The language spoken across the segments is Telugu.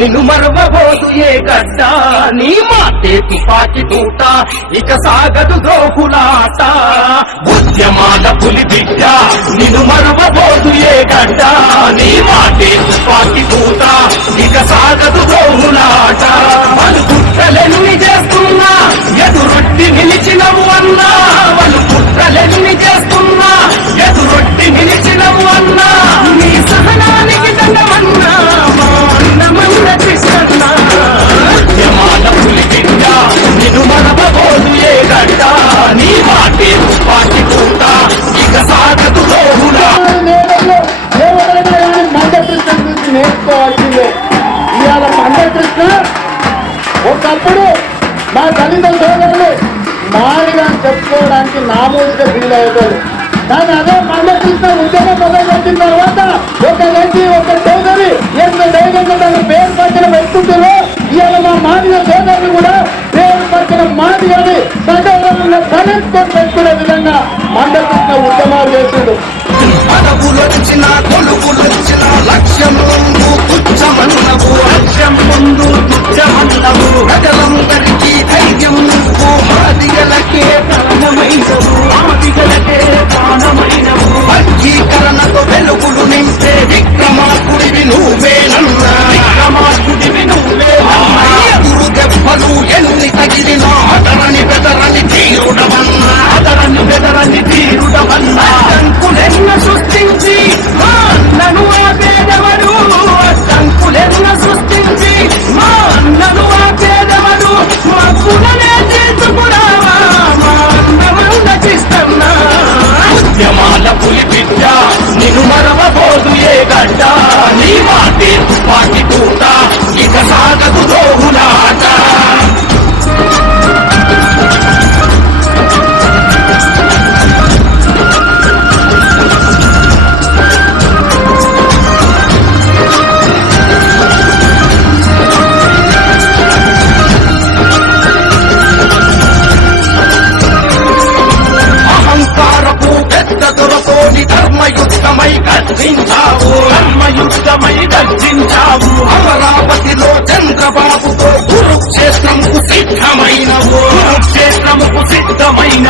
నిన్ను మరవబోదు ఏ గడ్డ? నీ మాటే తుపాకి తూట ఇక సాగదు ద్రోహులాట ఉద్యమాల పులి బిడ్డ నిన్ను మరవబోదు ఏ గడ్డ? నీ మాటే తుపాకి తూట ఇక సాగదు గురించి ఇవాళ ఇవాళ కృష్ణ ఒకప్పుడు మా దళిత సోదరులు మారిగా చెప్పుకోవడానికి నామూలుగా ఫీల్ అవుతారు కానీ అదే మందకృష్ణ ఉద్యమం మొదలుపెట్టిన తర్వాత ఒక వ్యక్తి ఒక సోదరి ఎంత ధైర్యంగా తన పేరు పక్కన పెట్టుకుంటారో ఇవాళ మా మాదిగ సోదరులు కూడా పేరు పక్కన మాదిగని సగౌరవంగా తలెత్తుకొని పెట్టుకునే విధంగా మందకృష్ణ ఉద్యమాలు చేసిండు. లక్ష్యం ముందు తుచ్చమన్నవు లక్ష్యం ముందు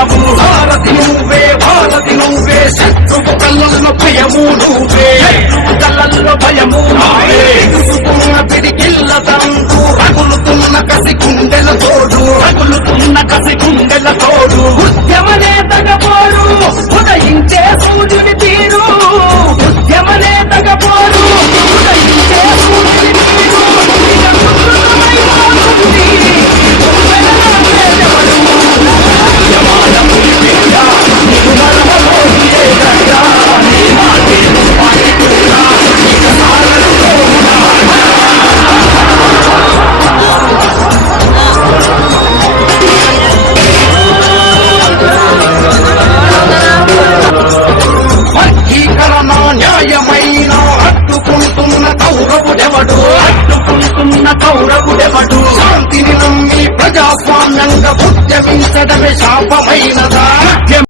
నువ్వే భారతి నువ్వే శక్తి శాంతిని శాపమైనదా?